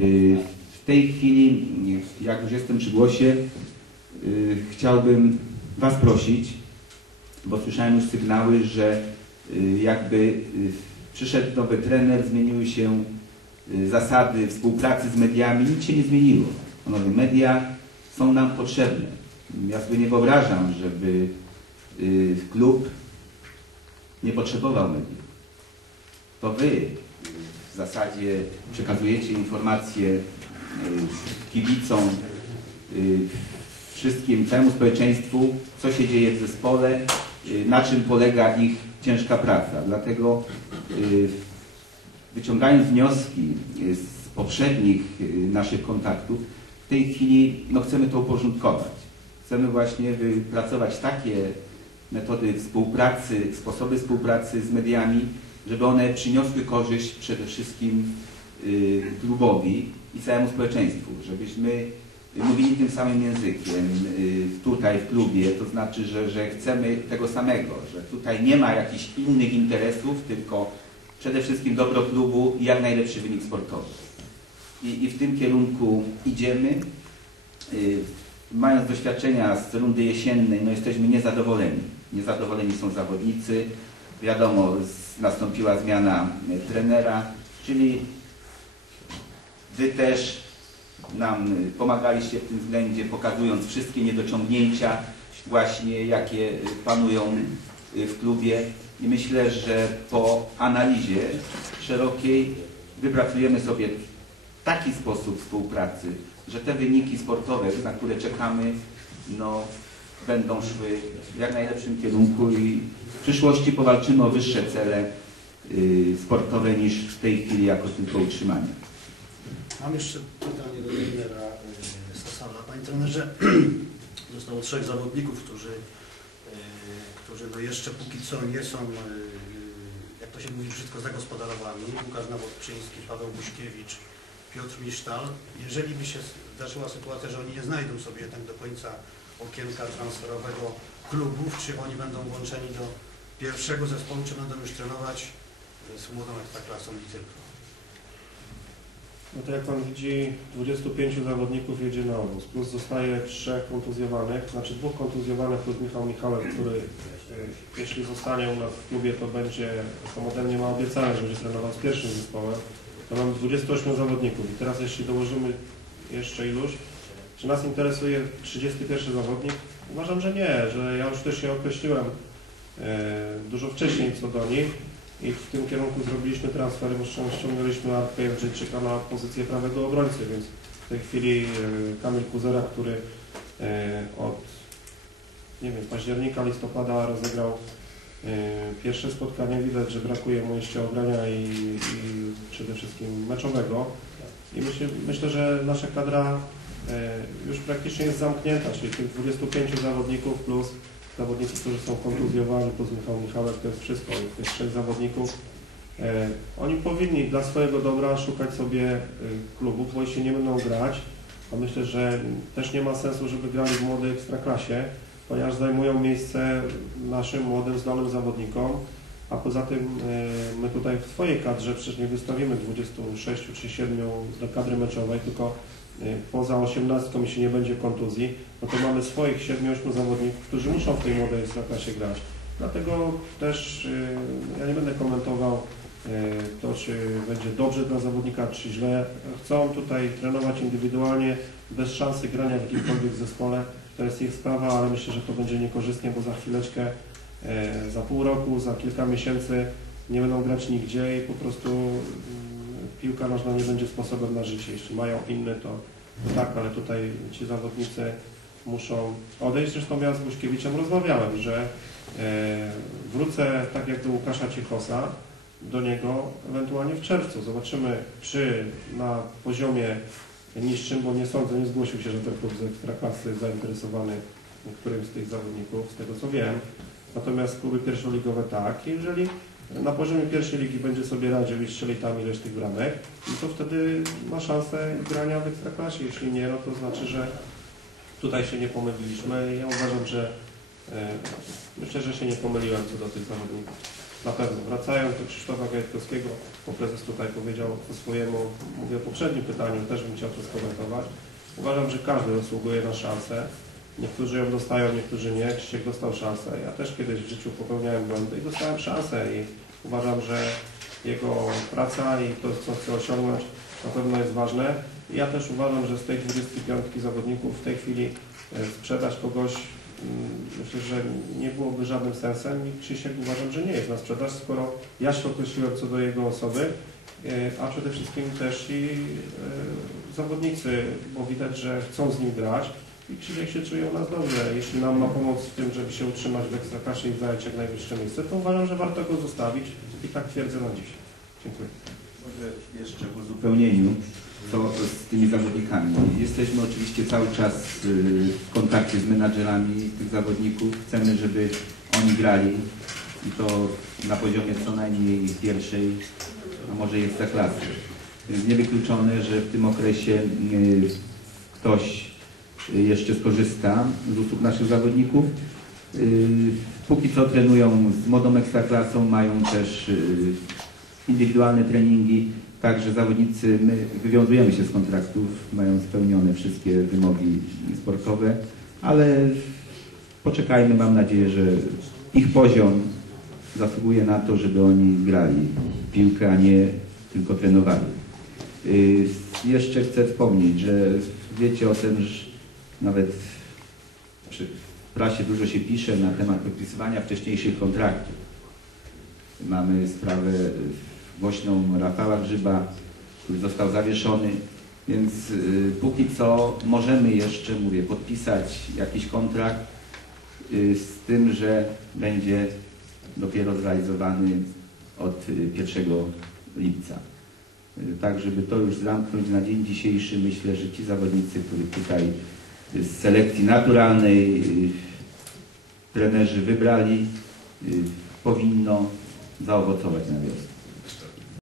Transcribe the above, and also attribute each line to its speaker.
Speaker 1: Y, W tej chwili, jak już jestem przy głosie, y, chciałbym Was prosić, bo słyszałem już sygnały, że y, jakby przyszedł nowy trener, zmieniły się zasady współpracy z mediami, nic się nie zmieniło. Panowie, media są nam potrzebne. Ja sobie nie wyobrażam, żeby klub nie potrzebował mediów. To Wy w zasadzie przekazujecie informacje y, kibicom, y, wszystkim, całemu społeczeństwu, co się dzieje w zespole, y, na czym polega ich ciężka praca. Dlatego wyciągając wnioski z poprzednich naszych kontaktów, w tej chwili no, chcemy to uporządkować. Chcemy właśnie wypracować takie metody współpracy, sposoby współpracy z mediami, żeby one przyniosły korzyść przede wszystkim y, klubowi i całemu społeczeństwu, żebyśmy mówili tym samym językiem y, tutaj w klubie, to znaczy, że, że chcemy tego samego, że tutaj nie ma jakichś innych interesów, tylko przede wszystkim dobro klubu i jak najlepszy wynik sportowy. I, i w tym kierunku idziemy. Y, Mając doświadczenia z rundy jesiennej, no jesteśmy niezadowoleni. Niezadowoleni są zawodnicy. Wiadomo, nastąpiła zmiana y, trenera, czyli Wy też nam y, pomagaliście w tym względzie, pokazując wszystkie niedociągnięcia właśnie, jakie y, panują w klubie. I myślę, że po analizie szerokiej wypracujemy sobie taki sposób współpracy, że te wyniki sportowe, na które czekamy, no, będą szły w jak najlepszym kierunku i w przyszłości powalczymy o wyższe cele y, sportowe niż w tej chwili jako tylko utrzymanie.
Speaker 2: Mam jeszcze pytanie do trenera e, Sasala. Panie trenerze, zostało trzech zawodników, którzy, e, którzy no jeszcze póki co nie są, jak to się mówi, wszystko zagospodarowani. Łukasz Nawodczyński, Paweł Buśkiewicz, Piotr Misztal. Jeżeli by się zdarzyła sytuacja, że oni nie znajdą sobie jednak do końca okienka transferowego klubów, czy oni będą włączeni do pierwszego zespołu, czy będą już trenować z młodą ekstraklasą i tylko?
Speaker 3: No to jak Pan widzi, 25 zawodników jedzie na obóz, plus zostaje trzech kontuzjowanych, znaczy dwóch kontuzjowanych plus Michał Michałek, który e, jeśli zostanie u nas w klubie, to będzie, sam ode mnie ma obiecane, że będzie trenował z pierwszym zespołem, to mamy 28 zawodników i teraz jeśli dołożymy jeszcze iluś, czy nas interesuje 31 zawodnik? Uważam, że nie, że ja już też się określiłem e, dużo wcześniej co do nich i w tym kierunku zrobiliśmy transfery, bo ściągnęliśmy Artka Jędrzejczyka na pozycję prawego obrońcy, więc w tej chwili e, Kamil Kuzera, który e, od nie wiem, października, listopada rozegrał pierwsze spotkanie, widać, że brakuje mu jeszcze ogrania i, i przede wszystkim meczowego i myślę, myślę, że nasza kadra już praktycznie jest zamknięta, czyli tych 25 zawodników plus zawodnicy, którzy są kontuzjowani, plus Michał Michałek, to jest wszystko, tych trzech zawodników. E, oni powinni dla swojego dobra szukać sobie e, klubów, bo jeśli nie będą grać, a myślę, że też nie ma sensu, żeby grali w młodej ekstraklasie, ponieważ zajmują miejsce naszym młodym, znanym zawodnikom, a poza tym e, my tutaj w swojej kadrze przecież nie wystawimy 26 czy 7 do kadry meczowej, tylko e, poza 18, jeśli nie będzie kontuzji, no to mamy swoich 7-8 zawodników, którzy muszą w tej młodej ekstraklasie grać. Dlatego też e, ja nie będę komentował e, to, czy będzie dobrze dla zawodnika, czy źle. Chcą tutaj trenować indywidualnie, bez szansy grania w jakimkolwiek zespole. To jest ich sprawa, ale myślę, że to będzie niekorzystnie, bo za chwileczkę, za pół roku, za kilka miesięcy nie będą grać nigdzie i po prostu piłka nożna nie będzie sposobem na życie. Jeśli mają inny, to tak, ale tutaj ci zawodnicy muszą odejść. Zresztą ja z Buśkiewiczem rozmawiałem, że e, wrócę tak jak do Łukasza Cichosa, do niego ewentualnie w czerwcu. Zobaczymy, czy na poziomie niższym, bo nie sądzę, nie zgłosił się, że ten klub z Ekstraklasy zainteresowany którymś z tych zawodników, z tego co wiem. Natomiast kluby pierwszoligowe tak. Jeżeli na poziomie pierwszej ligi będzie sobie radził i strzeli tam ileś tych bramek, no to wtedy ma szansę grania w Ekstraklasie. Jeśli nie, no to znaczy, że tutaj się nie pomyliliśmy. Ja uważam, że e, myślę, że się nie pomyliłem co do tych zawodników. na pewno. Wracając do Krzysztofa Gajtkowskiego, bo prezes tutaj powiedział po swojemu, mówię o poprzednim pytaniu, też bym chciał to skomentować. Uważam, że każdy zasługuje na szansę. Niektórzy ją dostają, niektórzy nie. Krzysiek dostał szansę. Ja też kiedyś w życiu popełniałem błędy i dostałem szansę i uważam, że jego praca i to, co chce osiągnąć, na pewno jest ważne. Ja też uważam, że z tej 25 zawodników w tej chwili e, sprzedać kogoś, mm, myślę, że nie byłoby żadnym sensem i Krzysiek uważam, że nie jest na sprzedaż, skoro ja się określiłem co do jego osoby, e, a przede wszystkim też i e, zawodnicy, bo widać, że chcą z nim grać i Krzysiek się czuje u nas dobrze. Jeśli nam ma pomóc w tym, żeby się utrzymać w Ekstraklasie i zająć jak najwyższe miejsce, to uważam, że warto go zostawić i tak twierdzę na dziś. Dziękuję.
Speaker 1: Może jeszcze w uzupełnieniu, co z tymi zawodnikami. Jesteśmy oczywiście cały czas y, w kontakcie z menadżerami tych zawodników. Chcemy, żeby oni grali i to na poziomie co najmniej pierwszej, a może jest za klasy. Niewykluczone, że w tym okresie y, ktoś jeszcze skorzysta z usług naszych zawodników. Y, Póki co trenują z młodą ekstraklasą, mają też y, indywidualne treningi, także zawodnicy, my wywiązujemy się z kontraktów, mają spełnione wszystkie wymogi sportowe, ale poczekajmy, mam nadzieję, że ich poziom zasługuje na to, żeby oni grali piłkę, a nie tylko trenowali. Y, Jeszcze chcę wspomnieć, że wiecie o tym, że nawet przy- w prasie dużo się pisze na temat podpisywania wcześniejszych kontraktów. Mamy sprawę y, głośną Rafała Grzyba, który został zawieszony, więc y, póki co możemy jeszcze, mówię, podpisać jakiś kontrakt y, z tym, że będzie dopiero zrealizowany od y, 1 lipca. Y, Tak, żeby to już zamknąć na dzień dzisiejszy, myślę, że ci zawodnicy, których tutaj y, z selekcji naturalnej y, trenerzy wybrali, y, powinno zaowocować na wiosnę.